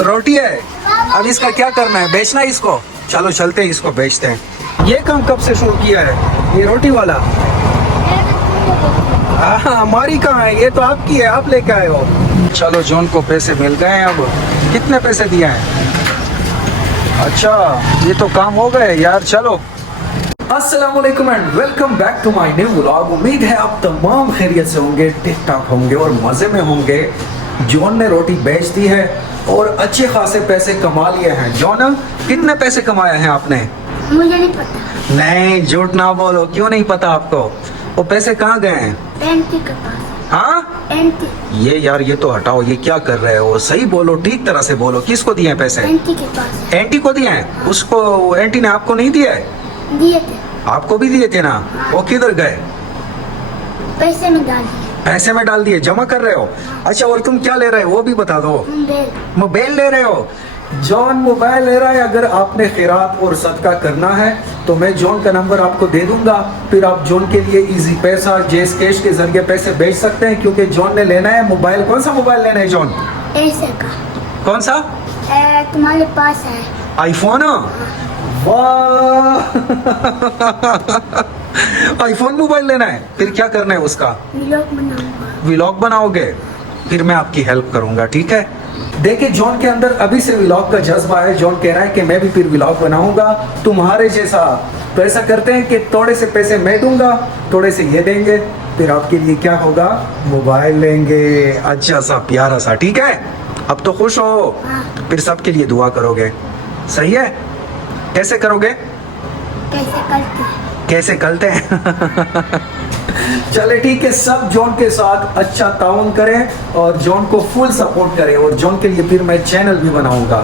रोटी है। अब इसका क्या करना है, बेचना है इसको? चलो चलते हैं, इसको बेचते हैं। ये काम कब से शुरू किया है, ये रोटी वाला? हमारी कहाँ है, ये तो आपकी है, आप लेके आए हो। चलो जॉन को पैसे मिल गए हैं। अब कितने पैसे दिए हैं? अच्छा, ये तो काम हो गए यार। चलो, अस्सलामुअलैकुम and welcome back to my new vlog. उम्मीद है आप तमाम खैरियत से होंगे, ठीक ठाक होंगे और मज़े में होंगे। जॉन ने रोटी बेच दी है और अच्छे खासे पैसे कमा लिए हैं। जॉन, कितने पैसे कमाए हैं आपने? मुझे नहीं पता। नहीं, झूठ ना बोलो। क्यों नहीं पता आपको? वो पैसे कहाँ गए हैं? एंटी के पास। हाँ, एंटी। ये यार, ये तो हटाओ, ये क्या कर रहे हो? सही बोलो, ठीक तरह से बोलो। किसको दिए हैं पैसे? एंटी के पास। एंटी को दिए हैं? उसको एंटी ने आपको नहीं दिया है? दिए थे। आपको भी दिए थे ना? वो किधर गए? पैसे में डाल दिए। पैसे में डाल दिए, जमा कर रहे हो? अच्छा, और तुम क्या ले रहे हो वो भी बता दो। मोबाइल ले रहे हो? जॉन मोबाइल ले रहा है। अगर आपने खैरात और सदका करना है तो मैं जॉन का नंबर आपको दे दूंगा, फिर आप जॉन के लिए इजी पैसा, जेस कैश के जरिए पैसे भेज सकते हैं, क्योंकि जॉन ने लेना है मोबाइल। कौन सा मोबाइल लेना है जॉन? ऐसे का। कौन सा? तुम्हारे पास है आईफोन? वाह आईफोन मोबाइल लेना है, फिर क्या करना है उसका? व्लॉग बनाऊंगा। व्लॉग बनाओगे? फिर मैं आपकी हेल्प करूंगा, ठीक है? देखिए, जॉन के अंदर अभी से व्लॉग का जज्बा है। जॉन कह रहा है कि मैं भी फिर व्लॉग बनाऊंगा तुम्हारे जैसा। तो ऐसा करते हैं कि थोड़े से पैसे मैं दूंगा, थोड़े से ये देंगे, फिर आपके लिए क्या होगा, मोबाइल लेंगे अच्छा सा प्यारा सा, ठीक है? अब तो खुश हो? फिर सबके लिए दुआ करोगे, सही है? कैसे करोगे? कैसे करते हैं? कैसे करते हैं? चले ठीक है, सब जॉन के साथ अच्छा ताउन करें और जॉन को फुल सपोर्ट करें, और जॉन के लिए फिर मैं चैनल भी बनाऊंगा,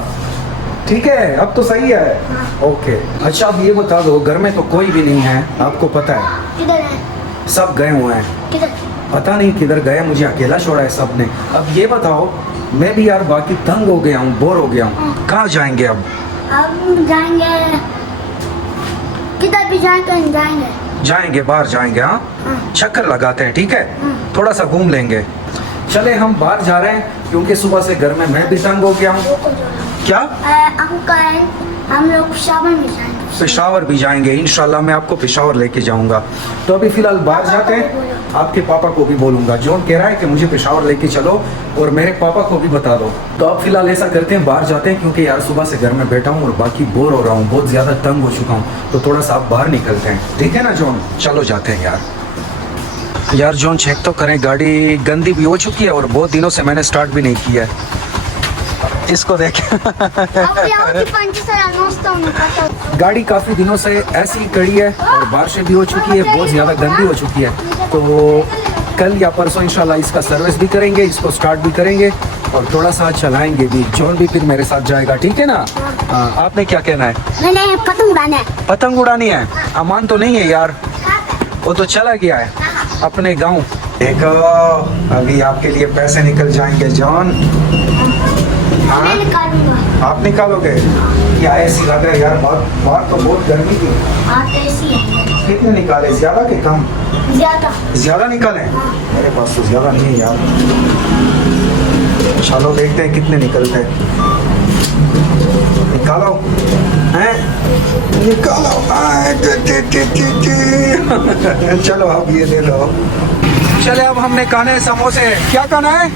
ठीक है? अब तो सही है। ओके, अच्छा अब ये बता दो, घर में तो कोई भी नहीं है, आपको पता है? किधर है? सब गए हुए हैं। किधर? पता नहीं किधर गए, मुझे अकेला छोड़ा है सबने। अब ये बताओ, मैं भी यार बाकी तंग हो गया हूँ, बोर हो गया हूँ। कहाँ जाएंगे अब? अब जाएंगे, किधर भी जाएंगे। जाएंगे, बाहर जाएंगे। हाँ, चक्कर लगाते हैं, ठीक है? थोड़ा सा घूम लेंगे। चले, हम बाहर जा रहे हैं क्योंकि सुबह से घर में मैं भी तंग हो गया हूँ। क्या? अंकल, हम लोग पेशावर में जाएंगे। पेशावर भी जाएंगे इंशाल्लाह, मैं आपको पेशावर लेके जाऊंगा। तो अभी फिलहाल बाहर जाते हैं, आपके पापा को भी बोलूंगा। जॉन कह रहा है कि मुझे पेशावर लेके चलो, और मेरे पापा को भी बता दो। तो अब फिलहाल ऐसा करते हैं, बाहर जाते हैं, क्योंकि यार सुबह से घर में बैठा हूँ और बाकी बोर हो रहा हूँ, बहुत ज्यादा तंग हो चुका हूँ। तो थोड़ा सा आप बाहर निकलते हैं, ठीक है ना जॉन? चलो जाते हैं यार। जॉन चेक तो करें, गाड़ी गंदी भी हो चुकी है और बहुत दिनों से मैंने स्टार्ट भी नहीं किया है। इसको देखें गाड़ी काफी दिनों से ऐसी ही खड़ी है और बारिशें भी हो चुकी है, बहुत ज्यादा गंदी हो चुकी है। तो कल या परसों इंशाल्लाह इसका सर्विस भी करेंगे, इसको स्टार्ट भी करेंगे और थोड़ा सा चलाएंगे भी। जॉन भी फिर मेरे साथ जाएगा, ठीक है ना? हाँ, आपने क्या कहना है? मैंने पतंग उड़ाना है। पतंग उड़ानी है? अमान तो नहीं है यार, वो तो चला गया है अपने गाँव। देखो, अभी आपके लिए पैसे निकल जाएंगे जॉन। हाँ, मैं निकालूंगा। आप निकालोगे? क्या ऐसी लग रहा है यार, बाहर तो बहुत गर्मी थी। हाँ, कैसी है? कितने निकाले, ज्यादा के कम? ज्यादा। ज्यादा निकाले? मेरे पास तो ज्यादा नहीं है यार। चलो देखते हैं कितने निकलते हैं। निकालो हैं, निकालो। चलो अब ये ले लो। चले, अब हमने खाने हैं समोसे। क्या खाना है?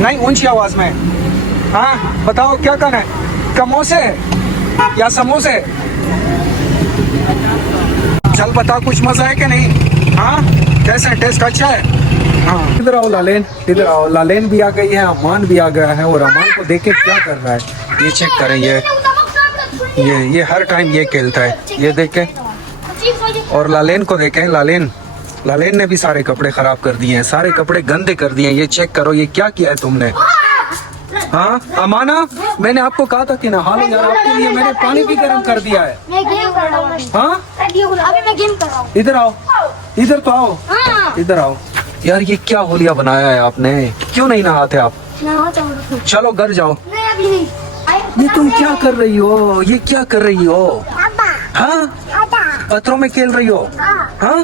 नहीं, ऊंची आवाज में। हाँ बताओ, क्या खाना है? समोसे या समोसे? चल बता, कुछ मजा है कि नहीं? हाँ, कैसा टेस्ट? अच्छा है? हाँ, इधर आओ लालेन, इधर आओ। लालेन भी आ गई है, अमान भी आ गया है, और अमान को देखे क्या कर रहा है, ये चेक करें। ये हर टाइम ये खेलता है, ये देखें। और लालेन को देखें, लालेन ने भी सारे कपड़े खराब कर दिए हैं, सारे कपड़े गंदे कर दिए हैं। ये चेक करो, ये क्या किया है तुमने? हाँ अमाना, मैंने आपको कहा था कि नहा लो यार, आपके लिए मैंने पानी भी गर्म कर दिया है। मैं गेम कर रहा हूँ। हाँ, अभी मैं गेम कर रहा हूँ। इधर आओ, इधर तो आओ, इधर आओ। यार ये क्या होलिया बनाया है आपने? क्यों नहीं नहाते आप? चलो घर जाओ। नहीं, अभी नहीं। ये तुम क्या कर रही हो? ये क्या कर रही हो? हाँ, पत्थरों में खेल रही हो? हाँ,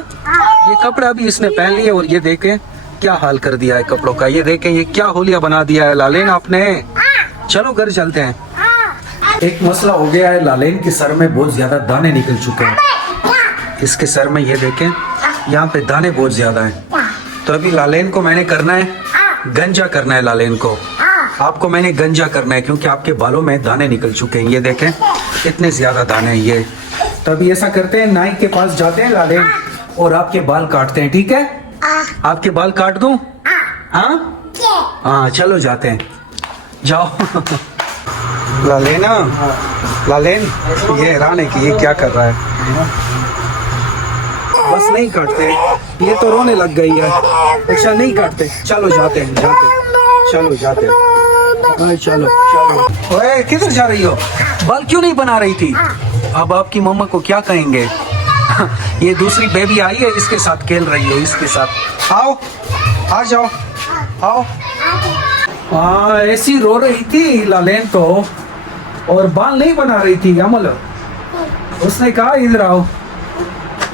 ये कपड़े अभी इसने पहन लिए और ये देखें क्या हाल कर दिया है कपड़ों का। ये देखें, ये क्या होलिया बना दिया है लालेन आपने। चलो घर चलते हैं। एक मसला हो गया है, लालेन के सर में बहुत ज्यादा दाने निकल चुके हैं। इसके सर में ये देखें, यहाँ पे दाने बहुत ज्यादा हैं। तो अभी लालेन को मैंने करना है, गंजा करना है लालेन को। आपको मैंने गंजा करना है क्योंकि आपके बालों में दाने निकल चुके हैं। ये देखें इतने ज्यादा दाने हैं ये। तो अभी ऐसा करते हैं, नाई के पास जाते हैं लालेन और आपके बाल काटते हैं, ठीक है? आपके बाल काट दूं? हाँ हाँ, चलो जाते हैं, जाओ। लालेना, लालेन ये हैरान है कि ये क्या कर रहा है। बस नहीं काटते, ये तो रोने लग गई है। अच्छा नहीं काटते, चलो जाते हैं, चलो जाते हैं। चलो चलो। ओए किधर जा रही हो? बाल क्यों नहीं बना रही थी? अब आपकी मम्मा को क्या कहेंगे? ये दूसरी बेबी आई है, इसके साथ खेल रही हो, इसके साथ। आओ, आ जाओ, आओ। हाँ, ऐसी रो रही थी लालेन तो, और बाल नहीं बना रही थी अमल। उसने कहा इधर आओ,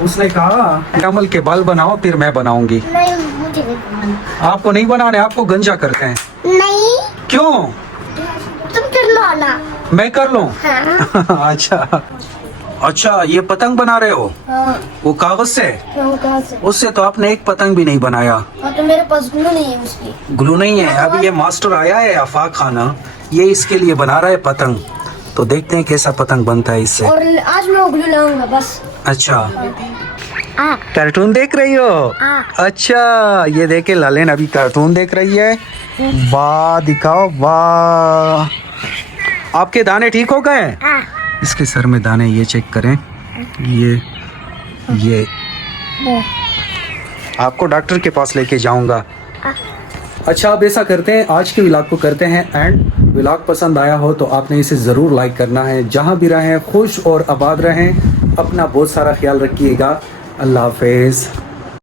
उसने कहा अमल के बाल बनाओ फिर मैं बनाऊंगी। नहीं, मुझे नहीं बनाना। आपको नहीं बनाने, आपको गंजा करते हैं। नहीं, क्यों? तुम कर लो ना। मैं कर लूं? हाँ। अच्छा अच्छा, ये पतंग बना रहे हो? हाँ, वो कागज से? कहाँ से? उससे तो आपने एक पतंग भी नहीं बनाया। हाँ, तो मेरे पास ग्लू नहीं है उसकी। ग्लू नहीं है? अभी ये मास्टर आया है आफाक खाना, ये इसके लिए बना रहा है पतंग। तो देखते हैं कैसा पतंग बनता है इससे। और आज मैं वो ग्लू लाऊंगा बस। अच्छा, हाँ। कार्टून देख रही हो? हाँ। अच्छा, ये देखे लालेन अभी कार्टून देख रही है। वाह, दिखाओ, वाह। आपके दाने ठीक हो गए? हाँ। इसके सर में दाने, ये चेक करें, ये आपको डॉक्टर के पास लेके जाऊंगा। अच्छा, अब ऐसा करते हैं, आज के व्लॉग को करते हैं एंड। व्लॉग पसंद आया हो तो आपने इसे ज़रूर लाइक करना है। जहां भी रहें खुश और आबाद रहें, अपना बहुत सारा ख्याल रखिएगा। अल्लाह हाफिज़।